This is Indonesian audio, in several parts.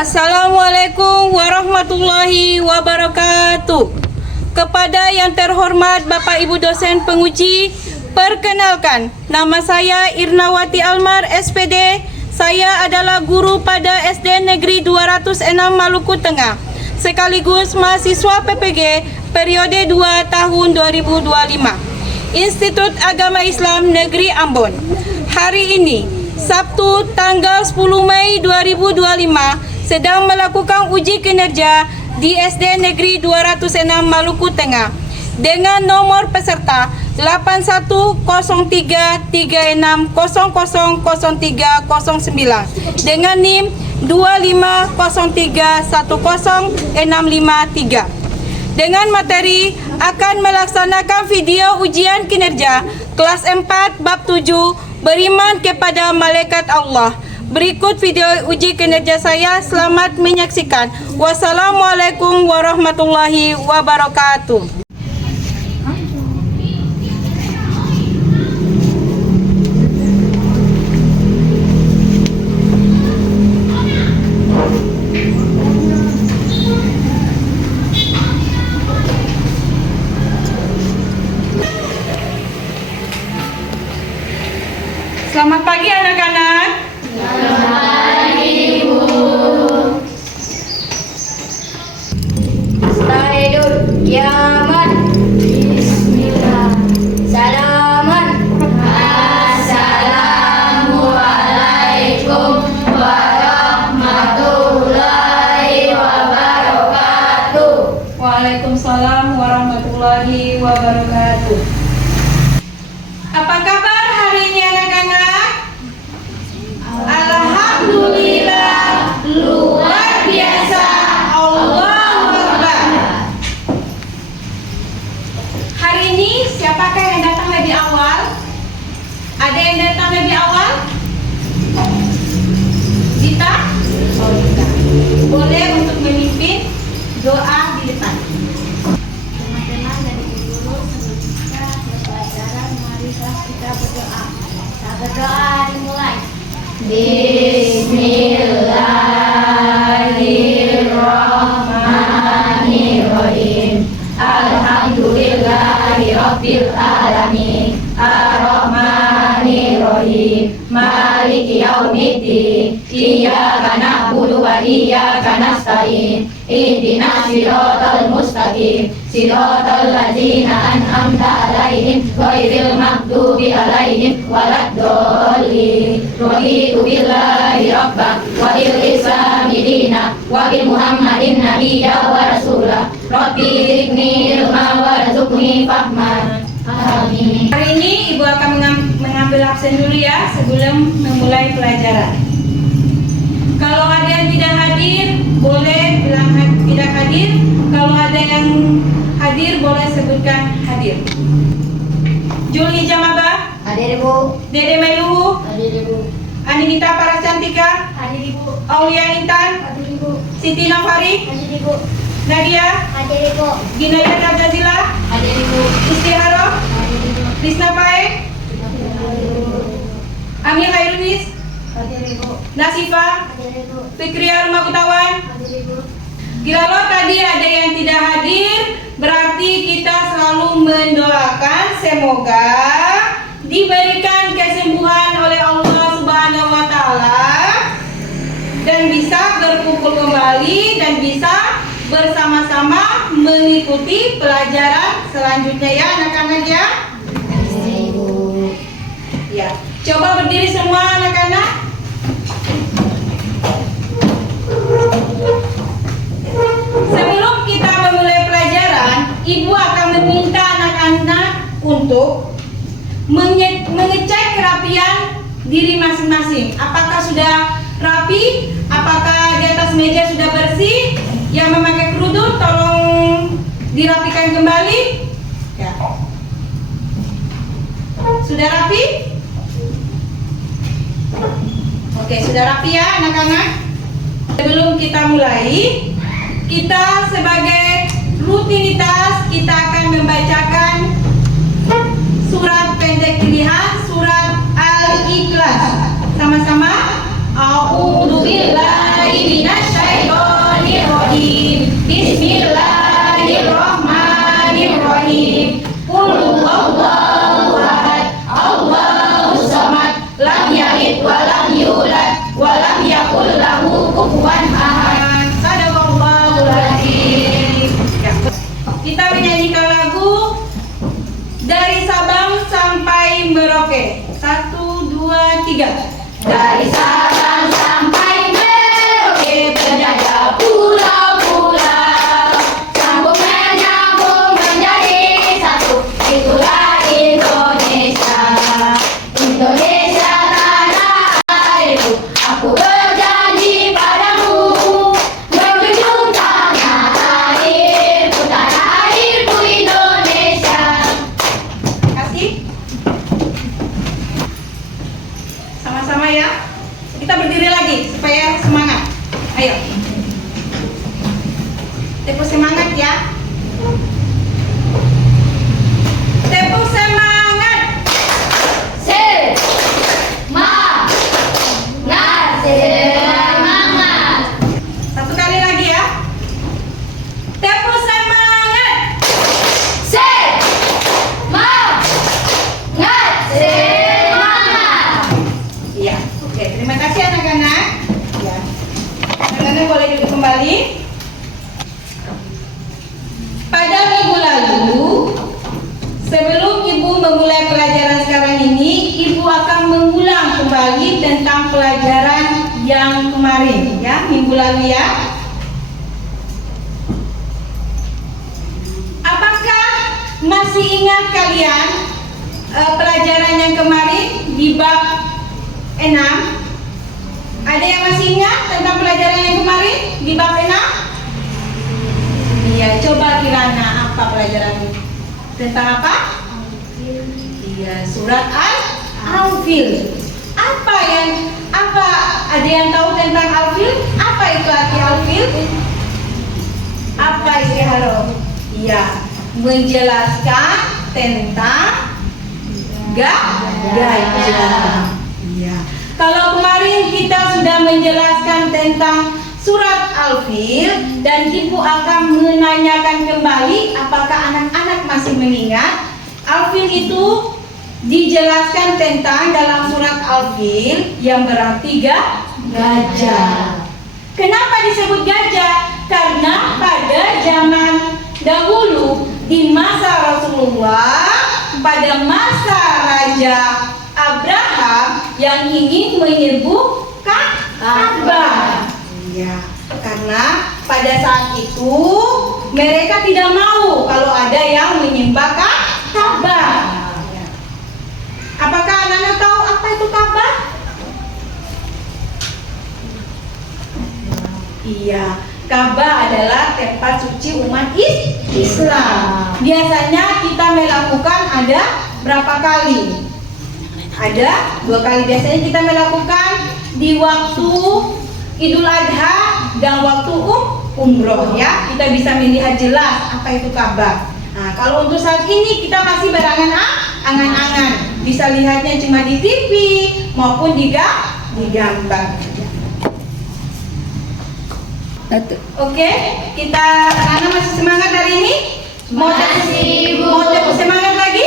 Assalamualaikum warahmatullahi wabarakatuh. Kepada yang terhormat Bapak Ibu dosen penguji, perkenalkan, nama saya Irnawati Almar, SPD. Saya adalah guru pada SD Negeri 206 Maluku Tengah, sekaligus mahasiswa PPG periode 2 tahun 2025, Institut Agama Islam Negeri Ambon. Hari ini, Sabtu tanggal 10 Mei 2025, sedang melakukan uji kinerja di SD Negeri 206 Maluku Tengah dengan nomor peserta 810336000309 dengan NIM 250310653 dengan materi akan melaksanakan video ujian kinerja kelas 4 bab 7 beriman kepada malaikat Allah. Berikut video uji kinerja saya, selamat menyaksikan. Wassalamualaikum warahmatullahi wabarakatuh. Selamat pagi anak-anak. Saidul kiamat. Bismillah. Salaman. Assalamualaikum warahmatullahi wabarakatuh. Waalaikumsalam warahmatullahi wabarakatuh. Apa kabar hari ini anak-anak? Alhamdulillah, luar biasa. Allahu Akbar. Hari ini siapakah yang datang lebih awal? Ada yang datang lebih awal? Dita? Oh, Dita. Boleh untuk memimpin doa di depan. Teman-teman dan ibu-guru, sebelum kita berpelajaran, marilah kita berdoa. Kita berdoa dimulai. Bismillahirrahmanirrahim. Alhamdulillahirabbil alamin. Arrahmanirrahim. Maliki yaumiddin. Iyyaka na'budu wa iyyaka nasta'in. Ihdinas siratal mustaqim. Siratal ladzina an'amta 'alaihim ghairil maghdubi 'alaihim waladdallin. Raditu billahi rabban wa bil islami dina wa bi Muhammadin nabiyya wa rasulah. Rabbi zidni ilma warzuqni fahman. Amin. Hari ini Ibu akan mengambil absen dulu ya sebelum memulai pelajaran. Kalau ada yang tidak hadir, boleh bilang tidak hadir. Kalau ada yang hadir, boleh sebutkan hadir. Juli Jamaba, Hadir Ibu. Dede Meluhu, Hadir Ibu. Anindita Paracantika, Hadir Ibu. Aulia Intan, Hadir Ibu. Siti Nafari, Hadir Ibu. Nadia, Hadir Ibu. Ginaya Tajazila, Hadir Ibu. Istiharo, Hadir Ibu. Risna Pae, Ami Khairunis, Hadir Ibu. Nasifa, Hadir Ibu. Fikria Rumah Kutawan. Hadir Ibu. Kalau tadi ada yang tidak hadir, berarti kita selalu mendoakan semoga diberikan kesembuhan oleh Allah Subhanahu wa Ta'ala dan bisa berkumpul kembali dan bisa bersama-sama mengikuti pelajaran selanjutnya ya anak-anak ya. Ya, coba berdiri semua anak-anak. Sebelum kita memulai pelajaran, Ibu akan meminta anak-anak untuk mengecek kerapian diri masing-masing. Apakah sudah rapi? Apakah di atas meja sudah bersih? Yang memakai kerudung tolong dirapikan kembali. Ya. Sudah rapi? Oke, sudah rapi ya anak-anak? Sebelum kita mulai, kita sebagai rutinitas kita akan membacakan surat pendek pilihan, surat Al-Ikhlas. Sama-sama. A'udzubillahi minasy Qul huwallahu ahad, Allahus samad, lam yalid wa lam yulad wa lam yakul lahu kufuwan ahad. Sadaqallahul azim. Kita menyanyikan lagu dari Sabang sampai Merauke. 1, 2, 3. Dari Sabang sampai Merauke berjaya pulau-pulau, sambung menyambung menjadi satu. Itulah Indonesia, Indonesia tanah airku. Aku berjanji padamu, menjunjung tanah airku Indonesia. Terima kasih. Sama-sama ya. Kita berdiri lagi supaya semangat. Ayo. Tepuk semangat ya. Tepuk semangat. Semangat. Semangat. Satu kali lagi ya. Tepuk semangat. Semangat. Semangat. Iya, oke. Terima kasih anak-anak. Ya. Anak-anak boleh duduk kembali. Pada minggu lalu, sebelum Ibu memulai pelajaran sekarang ini, Ibu akan mengulang kembali tentang pelajaran yang kemarin, ya, minggu lalu ya. Apakah masih ingat kalian pelajaran yang kemarin di bab 6? Ada yang masih ingat tentang pelajaran yang kemarin di bab 6? Iya, coba Kirana, apa pelajaran tentang apa? Iya, surat Al-Fil. Ada yang tahu tentang Al-Fil? Apa itu arti Al-Fil? Apa itu Haro? Iya, menjelaskan tentang gajah. Iya. Kalau kemarin kita sudah menjelaskan tentang surat Al-Fil dan Ibu akan menanyakan kembali apakah anak-anak masih mengingat. Al-Fil itu dijelaskan tentang dalam surat Al-Fil yang berarti gajah. Kenapa disebut gajah? Karena pada zaman dahulu di masa Rasulullah, pada masa Raja Abraham yang ingin menyerbu Ka'bah. Ya, karena pada saat itu mereka tidak mau kalau ada yang menyembah Ka'bah. Apakah anak-anak tahu apa itu Ka'bah? Iya, Ka'bah adalah tempat suci umat Islam. Biasanya kita melakukan ada berapa kali? Ada 2 kali. Biasanya kita melakukan di waktu Idul Adha dan waktu umroh ya. Kita bisa melihat jelas apa itu Ka'bah. Nah, kalau untuk saat ini kita masih berangan-angan. Bisa lihatnya cuma di TV maupun di gambar. Oke, kita anak masih semangat hari ini? Mau tepuk semangat lagi?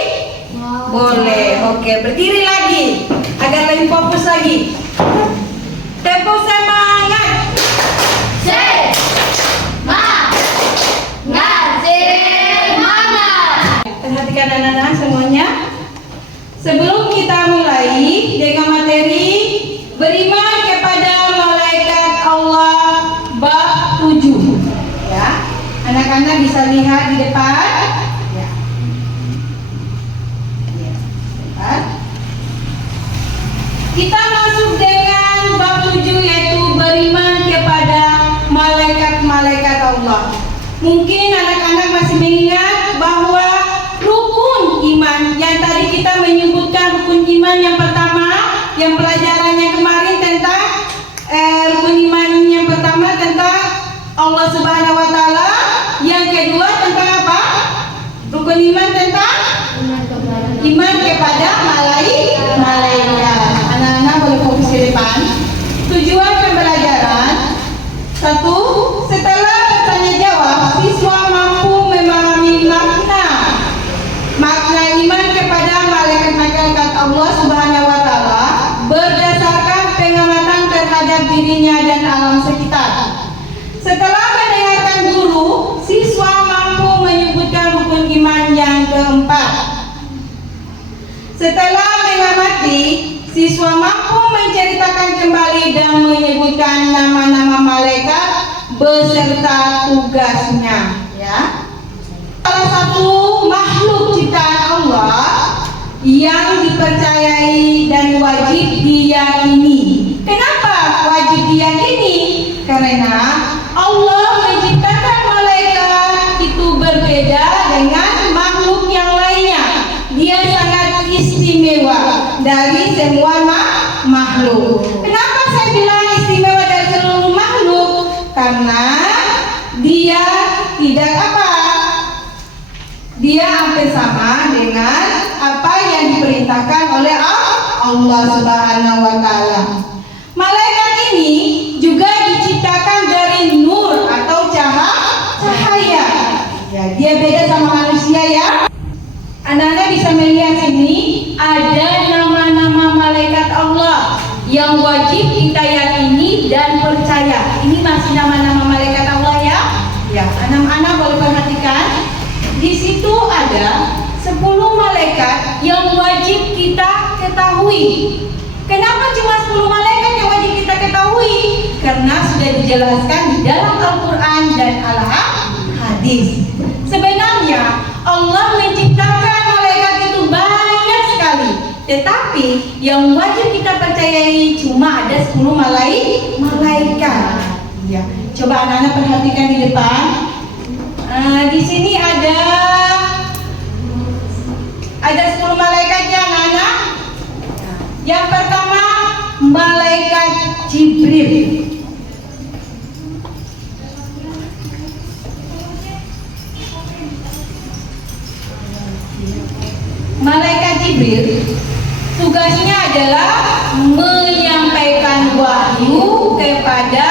Boleh. Oke, berdiri lagi agar lebih fokus lagi. Tepuk semangat. Perhatikan anak-anak semuanya. Sebelum kita mulai dengan materi beriman kepada malaikat Allah bab 7, ya. Anak-anak bisa lihat di depan. Ya. Kita masuk dengan bab 7 yaitu beriman kepada malaikat-malaikat Allah. Mungkin anak-anak masih mengingat bahwa rukun iman yang tadi kita menyebutkan rukun iman yang pertama, yang pelajarannya kemarin tentang rukun iman yang pertama tentang Allah Subhanahu wa taala, yang kedua tentang apa? Rukun iman tentang iman kepada malaikat. Anak-anak boleh fokus ke depan. Tujuan pembelajaran: 1. Setelah bertanya jawab, siswa mampu memahami makna dirinya dan alam sekitar. Setelah mendengarkan guru, siswa mampu menyebutkan rukun iman yang keempat. Setelah mengamati, siswa mampu menceritakan kembali dan menyebutkan nama-nama malaikat beserta tugasnya. Ya, salah satu makhluk ciptaan Allah yang dipercayai dan wajib diyakini. Kenapa wajib diyakini? Karena Allah menciptakan malaikat itu berbeda dengan makhluk yang lainnya. Dia sangat istimewa dari semua makhluk. Kenapa saya bilang istimewa dari seluruh makhluk? Karena dia tidak apa? Dia hampir sama dengan apa yang diperintahkan oleh Allah Subhanahu wa taala. Malaikat ini juga diciptakan dari nur atau cahaya. Ya, dia beda sama manusia ya. Anak-anak bisa melihat ini ada nama-nama malaikat Allah yang wajib kita yakini dan percaya. Ini masih nama-nama malaikat Allah ya. Ya, anak-anak boleh perhatikan. Di situ ada 10 malaikat yang wajib kita ketahui. Kenapa cuma 10 malaikat yang wajib kita ketahui? Karena sudah dijelaskan di dalam Al-Quran dan Al-Hadis. Sebenarnya Allah menciptakan malaikat itu banyak sekali, tetapi yang wajib kita percayai cuma ada 10 malaikat. Ya, coba anak-anak perhatikan di depan. Di sini ada 10 malaikat ya anak-anak. Yang pertama malaikat Jibril. Malaikat Jibril tugasnya adalah menyampaikan wahyu kepada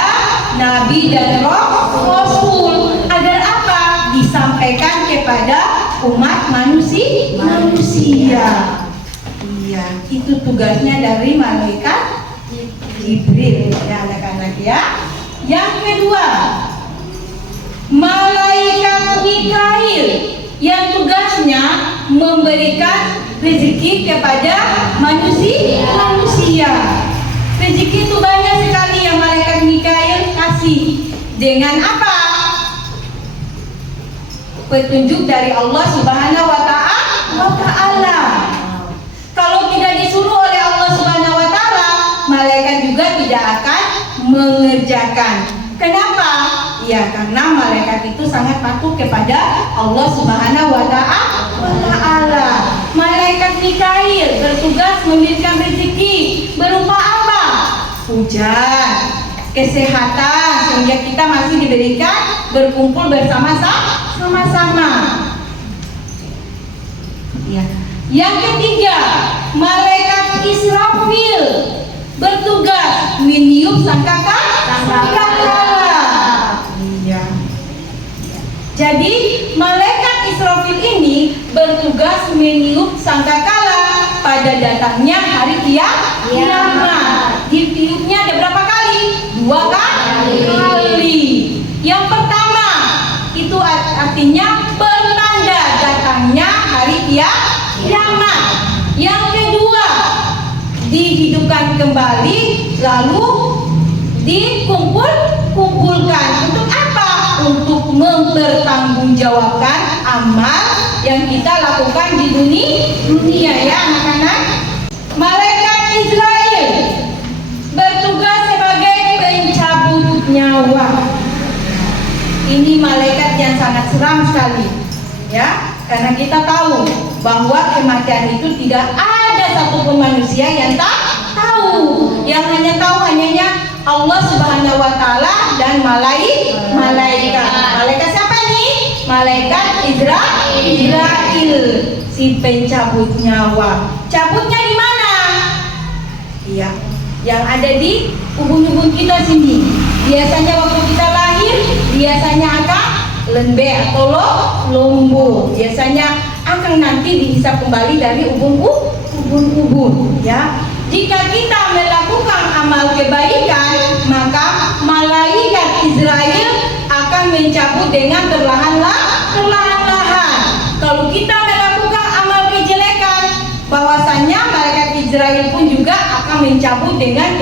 nabi dan rasul. Agar apa? Disampaikan kepada umat manusia. Iya, itu tugasnya dari malaikat Jibril ya anak-anak ya. Yang kedua, malaikat Mikail yang tugasnya memberikan rezeki kepada manusia. Rezeki itu banyak sekali yang malaikat Mikail kasih. Dengan apa? Petunjuk dari Allah Subhanahu wa taala. Kalau tidak disuruh oleh Allah Subhanahu wa taala, malaikat juga tidak akan mengerjakan. Kenapa? Ya, karena malaikat itu sangat patuh kepada Allah Subhanahu wa taala. Malaikat Mikail bertugas memberikan rezeki berupa apa? Hujan, kesehatan, sehingga kita masih diberikan berkumpul bersama-sama. Ya. Yang ketiga, malaikat Israfil bertugas meniup sangkakala. Iya. Jadi malaikat Israfil ini bertugas meniup sangkakala pada datangnya hari kiamat. Ditiupnya ada berapa kali? 2 kali. Yang pertama itu artinya pertanda datangnya hari kiamat. Yang kedua, dihidupkan kembali lalu dikumpulkan. Untuk apa? Untuk mempertanggungjawabkan amal yang kita lakukan di dunia ya anak-anak. Malaikat Israel bertugas sebagai pencabut nyawa. Ini malaikat yang sangat seram sekali ya, karena kita tahu bahwa kematian itu tidak ada satupun manusia yang tahu. Yang hanya tahu hanya Allah Subhanahu wa taala dan malaikat. Malaikat siapa nih? Malaikat Israel, si pencabut nyawa. Cabutnya di mana? Iya, yang ada di ubun-ubun kita sini. Biasanya waktu kita lahir, biasanya akan lembe atau lombo. Biasanya akan nanti dihisap kembali dari ubun-ubun ya. Jika kita melakukan amal kebaikan, mencabut dengan perlahan-lahan. Kalau kita melakukan amal kejelekan, bahwasanya malaikat Israel pun juga akan mencabut dengan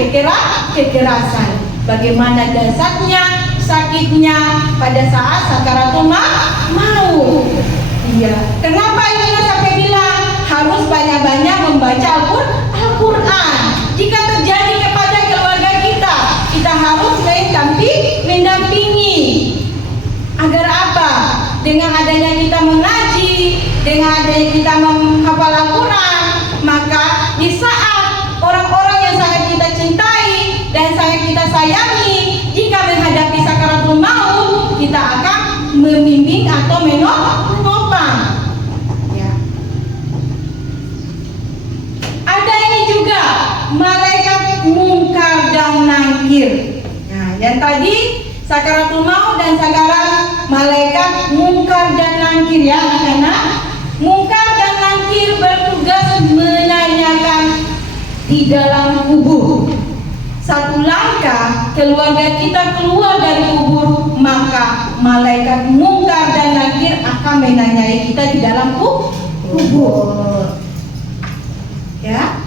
kekerasan. Bagaimana dasarnya, sakitnya pada saat sakaratul maut. Iya. Kenapa Ibnu sampai bilang harus banyak-banyak membaca Al-Quran? Jika terjadi kepada keluarga kita, kita harus mendampingi. Agar apa? Dengan adanya kita mengaji, dengan adanya kita menghafal Al-Quran, maka di saat orang-orang yang sangat kita cintai dan sangat kita sayangi, jika menghadapi sakaratul maut, kita akan membimbing atau menopang. Ya. Ada ini juga malaikat mungkar dan nakir. Nah, yang tadi sakaratul maut dan sekarang malaikat mungkar dan nakir, ya anak-anak. Mungkar dan nakir bertugas menanyakan di dalam kubur. Satu langkah keluarga kita keluar dari kubur, maka malaikat mungkar dan nakir akan menanyai kita di dalam kubur. Ya.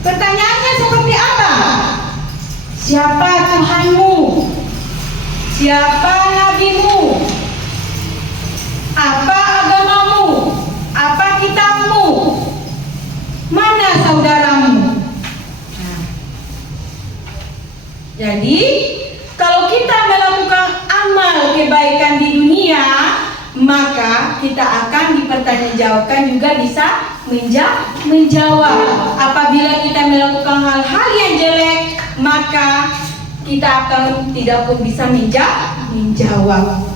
Pertanyaannya seperti apa? Siapa Tuhanmu? Siapa nabimu? Apa agamamu? Apa kitabmu? Mana saudaramu? Nah. Jadi, kalau kita melakukan amal kebaikan di dunia, maka kita akan dipertanggungjawabkan juga bisa menjawab. Apabila kita melakukan hal-hal yang jelek, maka kita akan tidak pun bisa menjawab.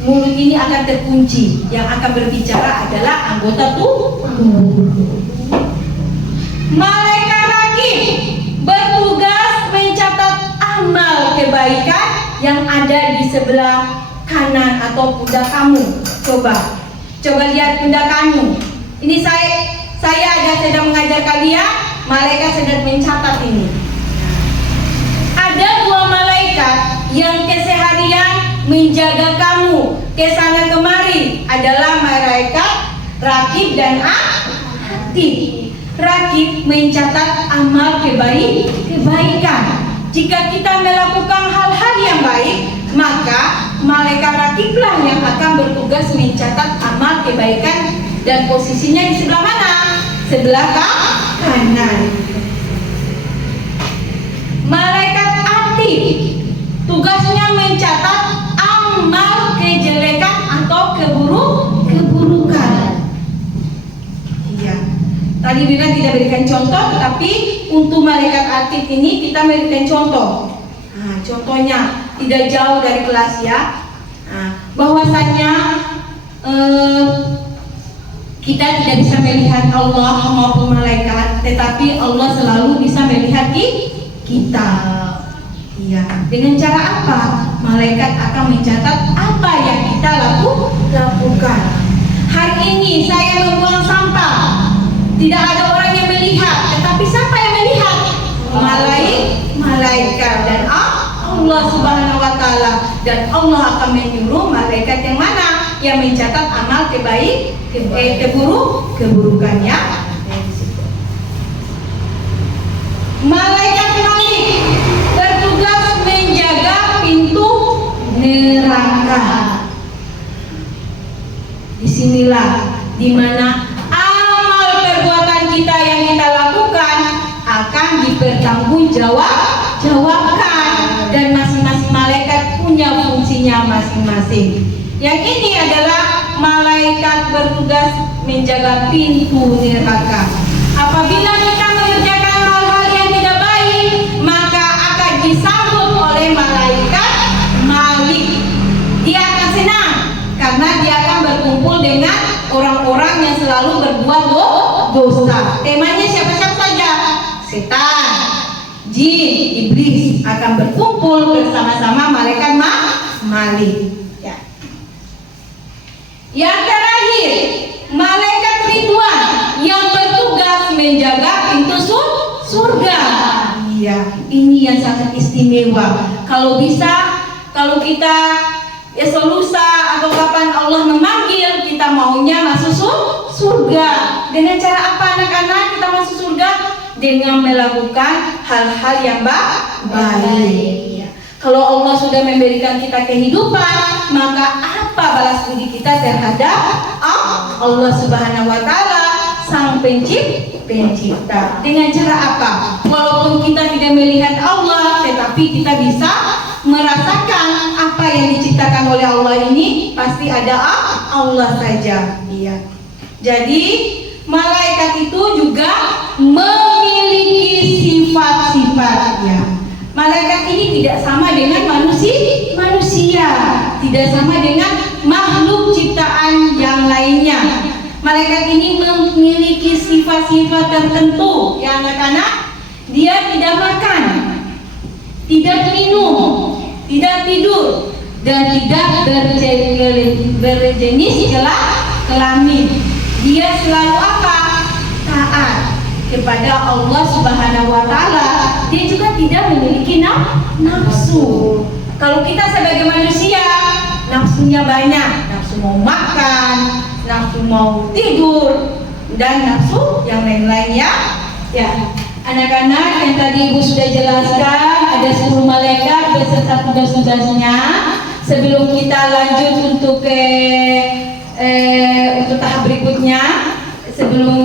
Mulut ini akan terkunci. Yang akan berbicara adalah anggota tubuh. Malaikat rakib bertugas mencatat amal kebaikan yang ada di sebelah kanan atau pundak kamu. Coba lihat pundak kamu. Ini saya ada sedang mengajar kalian, malaikat sedang mencatat ini. Ada dua malaikat yang keseharian menjaga kamu kesana kemari, adalah malaikat rakib dan atid. Rakib mencatat amal kebaikan. Jika kita melakukan hal-hal yang baik, maka malaikat rakiblah yang akan bertugas mencatat amal kebaikan, dan posisinya di sebelah mana? Sebelah kanan. Malaikat atid tugasnya mencatat amal kejelekan atau keburukan. Iya. Tadi Bina tidak berikan contoh, tetapi untuk malaikat atid ini kita berikan contoh. Nah, contohnya tidak jauh dari kelas, ya. Nah, bahwasanya kita tidak bisa melihat Allah maupun malaikat, tetapi Allah selalu bisa melihat kita. Iya. Dengan cara apa? Malaikat akan mencatat apa yang kita lakukan. Hari ini saya membuang sampah, tidak ada orang yang melihat, tetapi siapa yang melihat? Malaikat dan Allah Subhanahu wa taala. Dan Allah akan menyuruh malaikat yang mana? Yang mencatat amal keburukannya. Malaikat Malik bertugas menjaga pintu neraka. Disinilah dimana amal perbuatan kita yang kita lakukan akan dipertanggungjawabkan, dan masing-masing malaikat punya fungsinya masing-masing. Yang ini adalah malaikat bertugas menjaga pintu neraka. Apabila kita mengerjakan hal-hal yang tidak baik, maka akan disambut oleh malaikat Malik. Dia akan senang karena dia akan berkumpul dengan orang-orang yang selalu berbuat dosa. Temanya siapa-siapa saja? Setan, jin, iblis akan berkumpul bersama-sama malaikat Malik. Yang terakhir, malaikat Ridwan yang bertugas menjaga pintu surga. Iya, ini yang sangat istimewa. Kalau bisa, kalau kita esok lusa atau kapan Allah memanggil, kita maunya masuk surga. Dengan cara apa anak-anak kita masuk surga? Dengan melakukan hal-hal yang baik. Kalau Allah sudah memberikan kita kehidupan, maka apa balas budi kita terhadap Allah Subhanahu wa taala, Sang Pencipta? Dengan cara apa? Walaupun kita tidak melihat Allah, tetapi kita bisa merasakan apa yang diciptakan oleh Allah ini pasti ada Allah saja. Iya. Jadi malaikat itu juga memiliki sifat-sifatnya. Malaikat ini tidak sama dengan manusia, tidak sama dengan makhluk ciptaan yang lainnya. Malaikat ini memiliki sifat-sifat tertentu, ya anak-anak. Dia tidak makan, tidak minum, tidak tidur, dan tidak berjenis kelamin. Dia selalu apa? Taat kepada Allah Subhanahu wa taala. Dia juga tidak memiliki nafsu. Kalau kita sebagai manusia, nafsunya banyak, nafsu mau makan, nafsu mau tidur, dan nafsu yang lain-lain ya. Anak-anak, yang tadi Ibu sudah jelaskan, ada 10 malaikat beserta tugas-tugasnya. Sebelum kita lanjut untuk tahap berikutnya, sebelum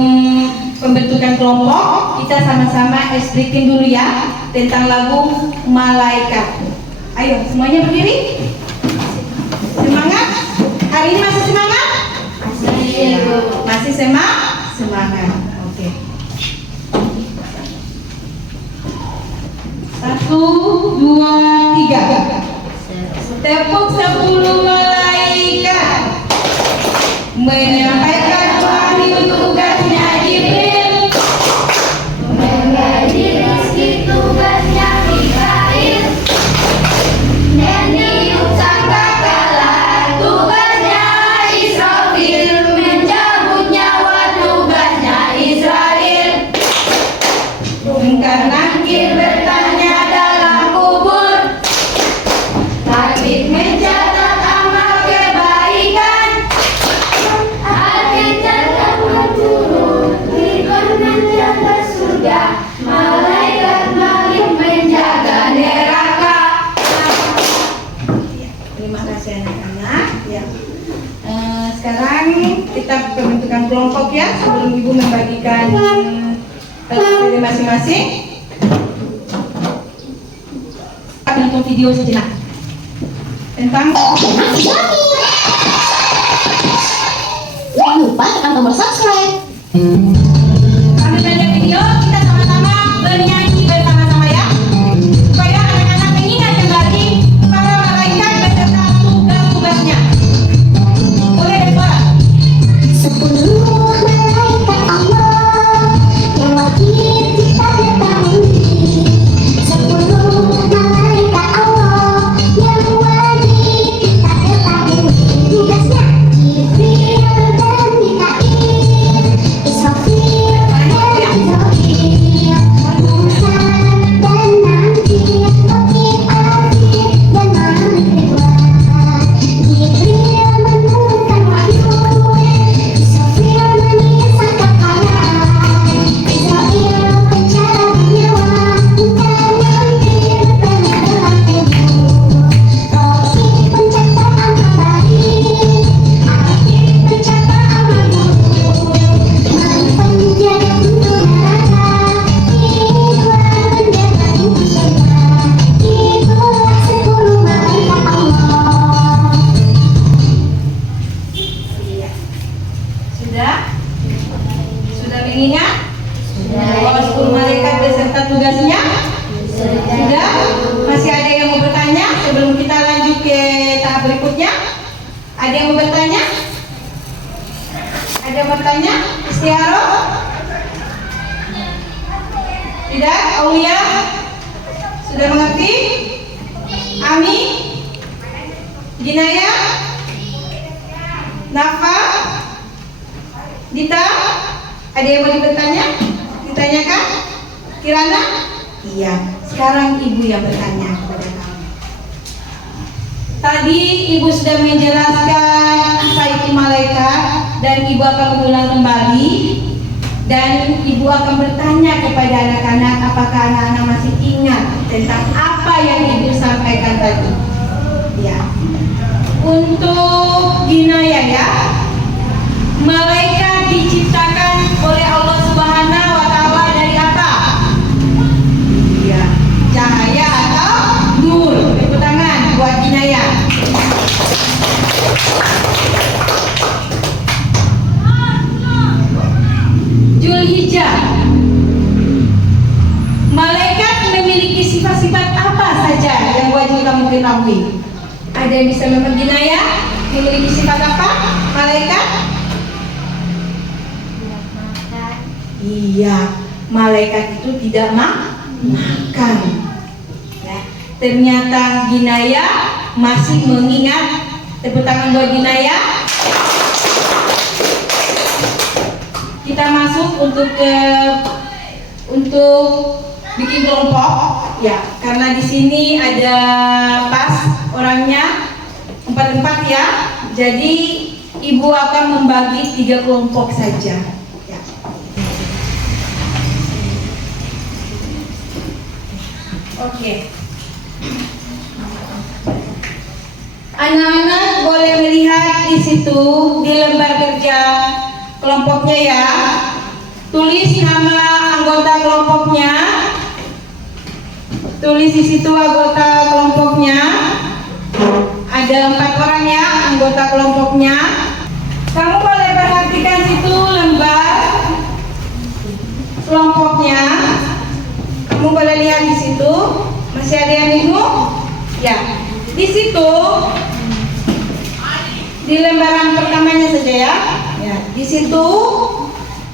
pembentukan kelompok, kita sama-sama explaining dulu ya tentang lagu Malaikat. Ayo semuanya berdiri. Semangat. Hari ini masih semangat? Masih semangat. Oke. 1, 2, 3. Tepuk 10 malaikat menyampaikan wahyu tugasnya Jibril, Membagi rezeki tugasnya Mikail, dan niup sangkakala tugasnya Israfil, mencabut nyawa tugasnya Israel. Mungkar Nakir bertanya dalam kubur, Tabib mencatat amal kebaikan, Tabib catat menurut Ridwan menjaga surga, malaikat Malik menjaga neraka. Terima kasih anak-anak. Ya. Sekarang kita pembentukan kelompok ya. Sebelum Ibu membagikan materi masing-masing, nonton video sejenak tentang Jangan lupa tekan tombol subscribe. kami belajar video. Kita sama-sama bernyanyi bersama-sama ya, supaya anak-anak mengingat kembali para malaikat beserta tugas-tugasnya. Boleh dari suara? 10 malaikat Allah yang wajib kita ketahui. 10 malaikat Allah yang wajib kita ketahui. Tugasnya Jibril dan Mikail, Israfil dan Israfil, Munkar dan Nakir, Tabib Afif dan Malik Ridwan. Jibril menurunkan wahyu, Israfil meniup sangkakala, Israel mencabut nyawa, Munkar Nakir bertanya dalam kubur. Tabib mencatat amal baik, Afif mencatat amal buruk, Malik penjaga pintu neraka, Ridwan menjaga pintu surga. Itulah 10 malaikat Allah. Sudah mengingat? Bahwa 10 malaikat beserta tugasnya? Sudah? Masih ada yang mau bertanya sebelum kita lanjut ke tahap berikutnya? Ada yang mau bertanya? Ada yang bertanya? Istiaroh? Tidak? Aulia? Sudah mengerti? Ami? Jinaya? Nafa? Dita? Ada yang mau bertanya? Ditanyakan? Kirana? Iya. Sekarang ibu yang bertanya kepada kamu. Tadi Ibu sudah menjelaskan apa itu malaikat dan Ibu akan mengulang kembali dan Ibu akan bertanya kepada anak-anak apakah anak-anak masih ingat tentang apa yang Ibu sampaikan tadi. Ya. Untuk Ginaya ya, malaikat diciptakan oleh Allah Subhanahu wa Ta'ala dari apa? Ya, cahaya atau nur. Tepuk tangan buat Ginaya. Zulhijjah. Malaikat memiliki sifat-sifat apa saja yang wajib kamu ketahui? Ada yang bisa membagi Ginaya? Memiliki sifat apa? Malaikat? Makan. Iya, malaikat itu tidak makan. Ya. Ternyata Ginaya masih mengingat. Tepuk tangan buat Ginaya. Kita masuk untuk bikin kelompok, ya. Karena di sini ada pas orangnya 4 ya. Jadi Ibu akan membagi 3 kelompok saja. Ya. Oke. Anak-anak boleh melihat di situ di lembar kerja kelompoknya ya. Tulis nama anggota kelompoknya. Tulis di situ anggota kelompoknya. Ada 4 orang ya anggota kelompoknya. Kamu boleh perhatikan situ lembar kelompoknya. Kamu boleh lihat di situ. Masih ada yang bingung? Ya. Di situ di lembaran pertamanya saja ya. Ya, di situ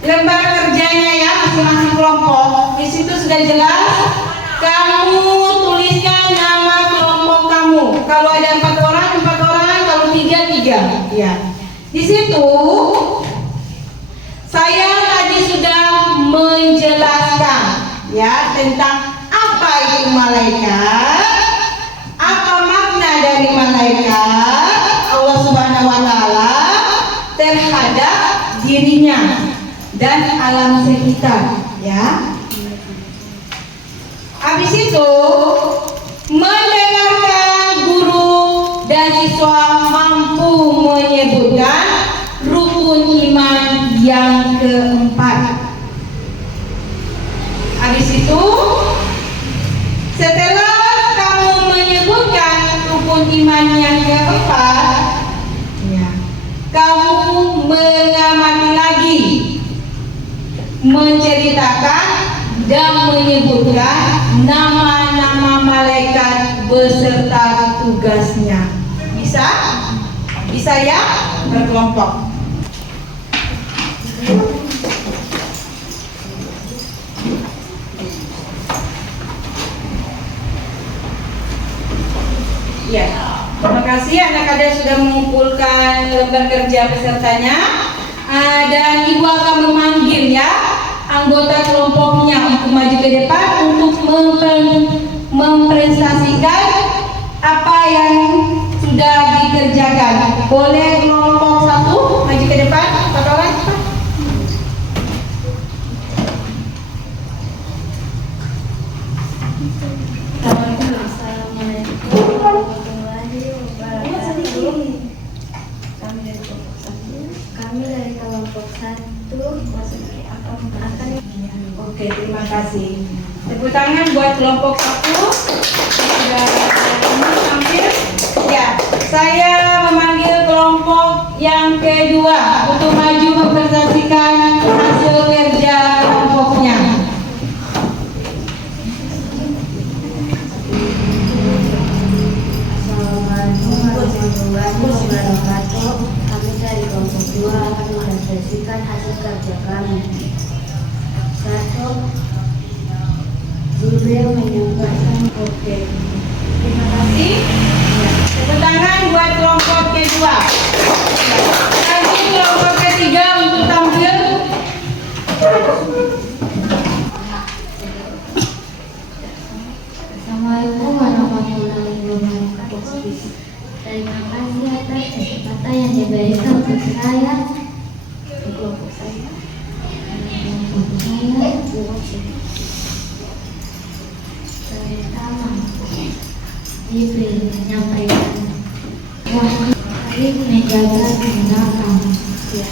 lembar kerjanya ya masing-masing kelompok. Di situ sudah jelas. Kamu tuliskan nama kelompok kamu. Kalau ada 4 orang, 4 orang. Kalau 3, 3. Ya. Di situ saya tadi sudah menjelaskan ya tentang apa itu malaikat, apa makna dari malaikat Allah Subhanahu wa Ta'ala terhadap dirinya dan alam sekitar ya. Habis itu mendengarkan guru dan siswa mampu menyebutkan rukun iman yang keempat. Habis itu setelah kamu menyebutkan rukun iman yang keempat, ya, kamu mengamati lagi, menceritakan dan menyebutkan nama-nama malaikat beserta tugasnya. Bisa? Bisa ya? Berkelompok. Ya, terima kasih anak-anak sudah mengumpulkan lembar kerja pesertanya. Dan Ibu akan memanggil ya anggota kelompoknya untuk maju ke depan untuk mempresentasikan apa yang sudah dikerjakan. Boleh kelompok 1 maju ke depan, 1 orang. Kami dari kelompok 1 Oke, terima kasih. Tepuk tangan buat kelompok 1. Sudah tampil. Ya, saya memanggil kelompok yang kedua untuk maju mempresentasikan hasil kerja kelompoknya. Assalamualaikum warahmatullahi wabarakatuh. Kami dari kelompok 2 akan mempresentasikan hasil kerja kami. 1. Jibril menyampaikan. Oke, terima kasih. Tepuk tangan buat kelompok kedua. Lagi kelompok ketiga untuk tampil. Assalamualaikum warahmatullahi wabarakatuh. Jibril menyampaikan wahyu menjaga tindakan. Ya,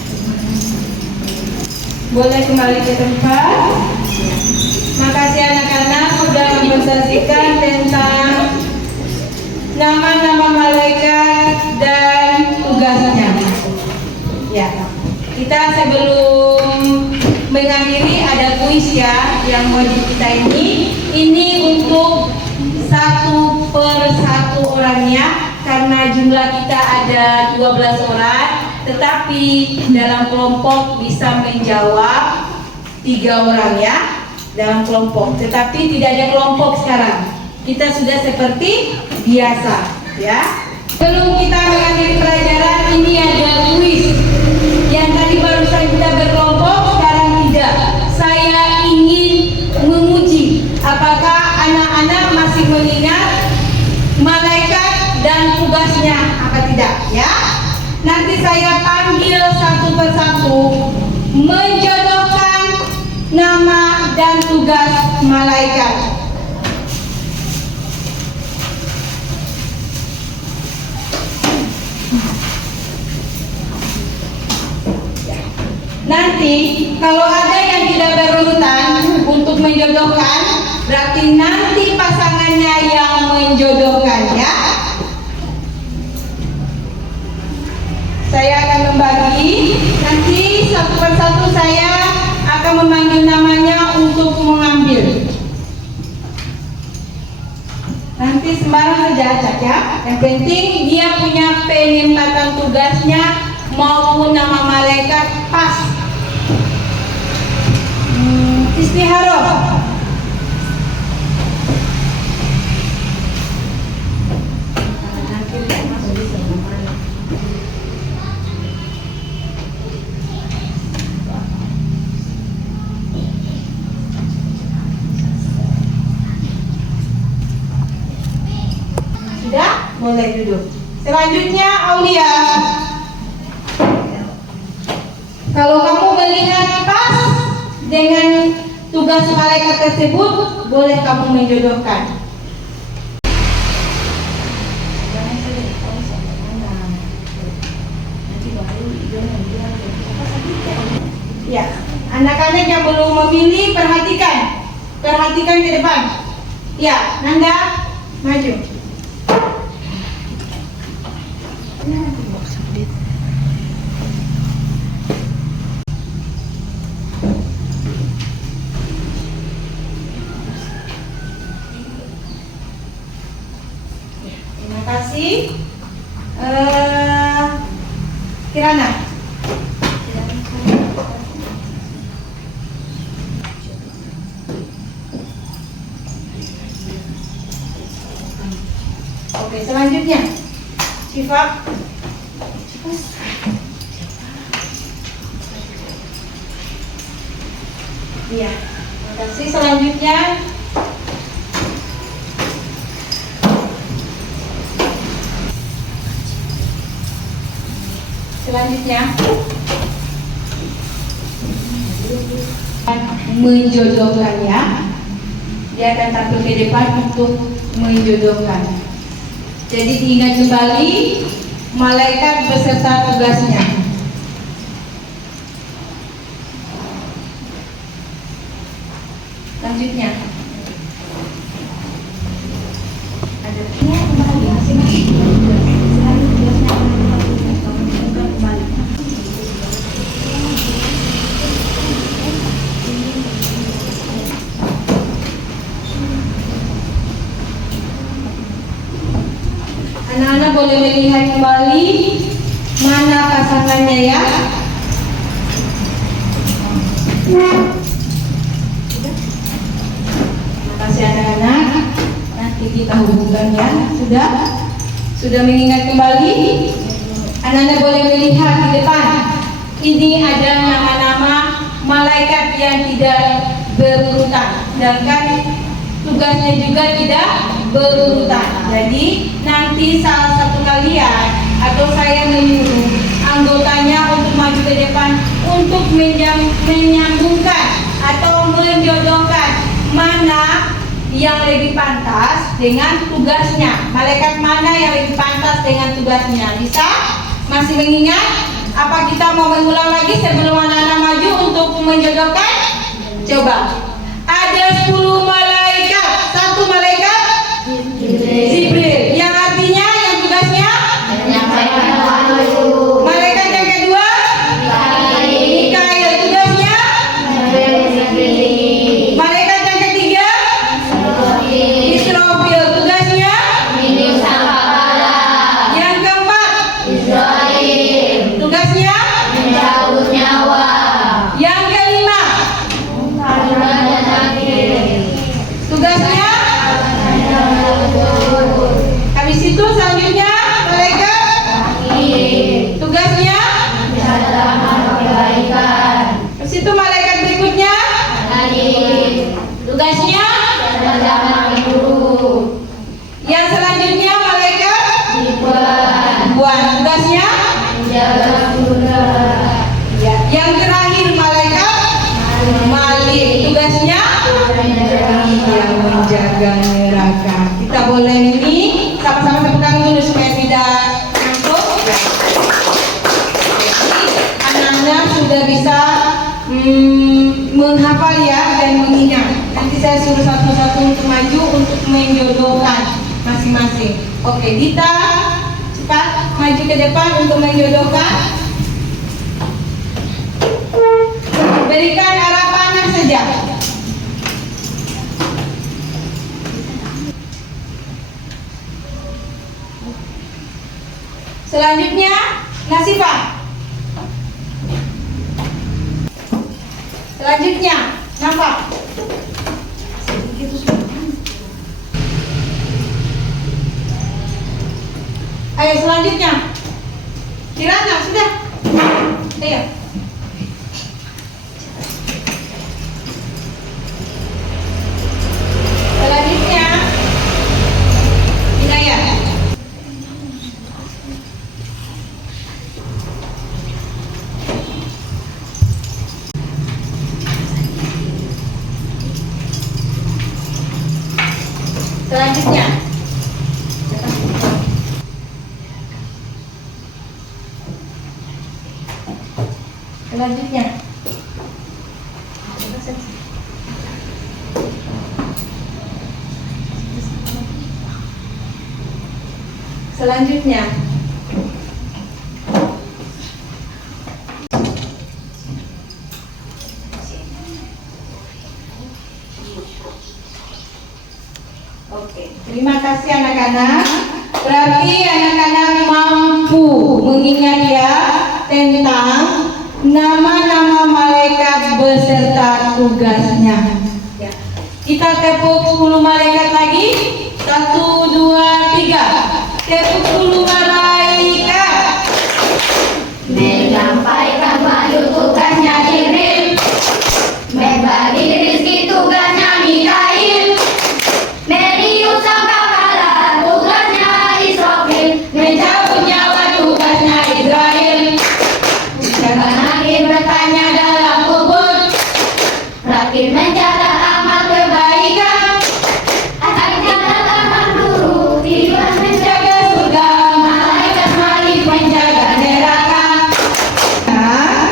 Boleh kembali ke tempat. Makasih anak-anak sudah mempresentasikan tentang nama-nama malaikat dan tugasnya. Ya, kita sebelum mengakhiri ada kuis ya yang wajib kita ini. Ini untuk satu per satu orangnya karena jumlah kita ada 12 orang, tetapi dalam kelompok bisa menjawab 3 orang ya dalam kelompok. Tetapi tidak ada kelompok sekarang. Kita sudah seperti biasa ya. Sebelum kita mengakhiri pelajaran ini ada kuis. Yang tadi barusan kita berkelompok, sekarang tidak. Saya ingin menguji apakah anak-anak masih mengingat malaikat dan tugasnya apa tidak ya. Nanti saya panggil satu persatu menjodohkan nama dan tugas malaikat. Nanti kalau ada yang tidak berurutan untuk menjodohkan, berarti nanti pasangannya yang menjodohkan ya. Saya akan membagi, nanti satu persatu saya akan memanggil namanya untuk mengambil. Nanti sembarang saja acak ya. Yang penting dia punya penempatan tugasnya maupun nama malaikat pas. Istiharoh. Sudah? Boleh duduk. Selanjutnya Aulia. Kalau kamu melihat pas dengan tugas malaikat tersebut, boleh kamu menjodohkan. Ya, anak-anak yang belum memilih perhatikan, perhatikan ke depan. Ya, Nanda, maju. Terima kasih. Kirana. Oke, selanjutnya Syifa. Iya, terima kasih. Selanjutnya menjodohkan ya. Dia akan tampil ke depan untuk menjodohkan. Jadi diingat kembali malaikat beserta tugasnya. Selanjutnya ada kembali masing-masing. Anak-anak boleh melihat kembali mana pasangannya ya. Terima kasih anak-anak. Nanti kita hubungkan ya. Sudah mengingat kembali. Anak-anak boleh melihat di depan. Ini ada nama-nama malaikat yang tidak berurutan, sedangkan tugasnya juga tidak berurutan. Jadi nanti salah satu kalian atau saya menyuruh anggotanya untuk maju ke depan untuk menyambungkan atau menjodohkan mana yang lebih pantas dengan tugasnya. Malaikat mana yang lebih pantas dengan tugasnya? Bisa? Masih mengingat? Apa kita mau mengulang lagi sebelum anak-anak maju untuk menjodohkan? Coba. Ada 10 malaikat. Satu malaikat Jibril. Yang artinya, yang tugasnya? Malaikat yang kedua? Mikail. Tugasnya? Malaikat yang ketiga? Israfil. Tugasnya? Yang keempat? Tugasnya? Yang kelima? Tugasnya? Habis itu selanjutnya malaikat tugasnya? Habis itu malaikat berikutnya tugasnya? Yang selanjutnya malaikat buan tugasnya? Ya. Yang terakhir malaikat Malik tugasnya? Yang menjaga neraka. Kita boleh ini sama-sama tepuk tangan dulu supaya tidak ngantuk. Jadi anak-anak sudah bisa menghafal ya dan mengingat. Nanti saya suruh satu-satu untuk maju untuk menjodohkan masing-masing. Oke, Dita cepat maju ke depan untuk menjodohkan. Berikan arah panah saja. Selanjutnya Nasifah. Selanjutnya Nafa. Ayo selanjutnya Kirana sudah. Ayo. Selanjutnya Hidayah. Selanjutnya Selanjutnya Oke, terima kasih anak-anak. Berarti anak-anak mampu mengingat ya tentang nama-nama malaikat beserta tugasnya. Ya. Kita tepuk 10 malaikat lagi. 1, 2, 3. Tepuk 10 malaikat. Menyampaikan wahyu tugasnya Jibril, membagi rezeki tugasnya Mikail, meniup sangkakala tugasnya Israfil, Mencabut nyawa tugasnya Israel. jangan lagi bertanya dalam kubur, rakit menjaga amal kebaikan, akhirnya dalam guru tiba menjaga surga, malaikat Malik menjaga neraka. Nah,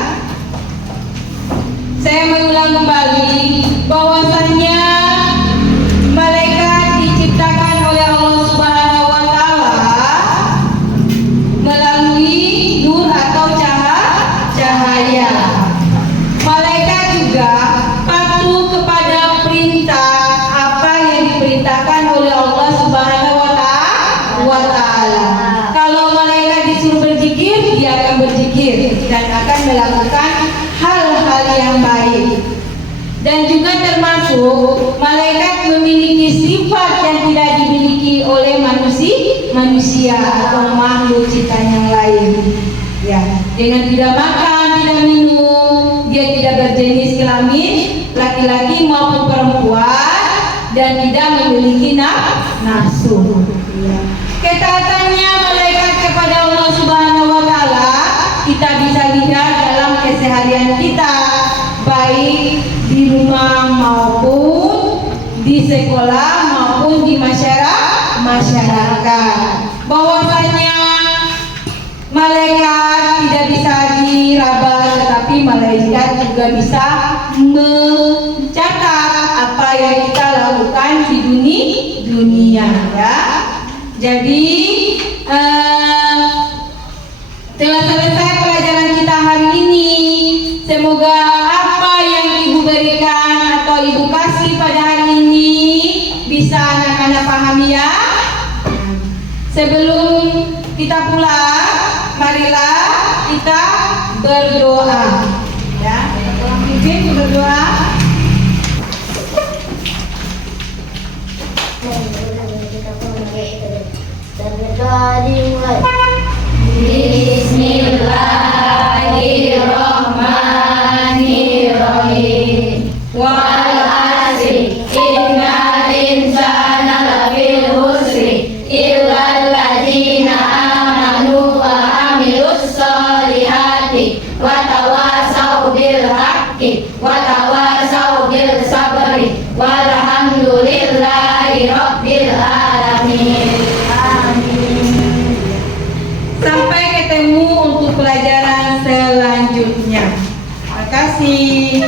saya mengulang kembali bahwasannya malaikat diciptakan oleh Allah Subhanahu wa taala melalui nur atau cahaya. Malaikat juga patuh kepada perintah apa yang diperintahkan oleh Allah Subhanahu wa taala. Kalau malaikat disuruh berzikir, dia akan berzikir dan akan melakukan hal-hal yang baik. Dan juga termasuk malaikat memiliki sifat yang tidak dimiliki oleh manusia atau makhluk ciptaan yang lain. Ya, dengan tidak makan, tidak minum, dia tidak berjenis kelamin laki-laki maupun perempuan dan tidak memiliki nafsu. Ya. Ketaatannya malaikat kepada Allah Subhanahu wa taala kita bisa lihat dalam keseharian kita, baik di rumah maupun di di sekolah maupun di masyarakat. Bahwasanya malaikat tidak bisa diraba, tetapi malaikat juga bisa mencatat apa yang kita lakukan di dunia ya. Jadi telah selesai pelajaran kita hari ini. Semoga apa yang Ibu berikan atau Ibu kasih pada hari ini bisa anak-anak pahami ya. Sebelum kita pulang, marilah kita berdoa. Ya, tolong pimpin berdoa. Berdoa dimulai. Bismillahirrahmanirrahim. Wal asri innal insana lafil khusri illa alladzina amanu wa amilus solihati wa tawasau bil haqqi wa tawasau bil sabri walhamdulillahi rabbil alamin. Sampai ketemu untuk pelajaran selanjutnya. Terima kasih.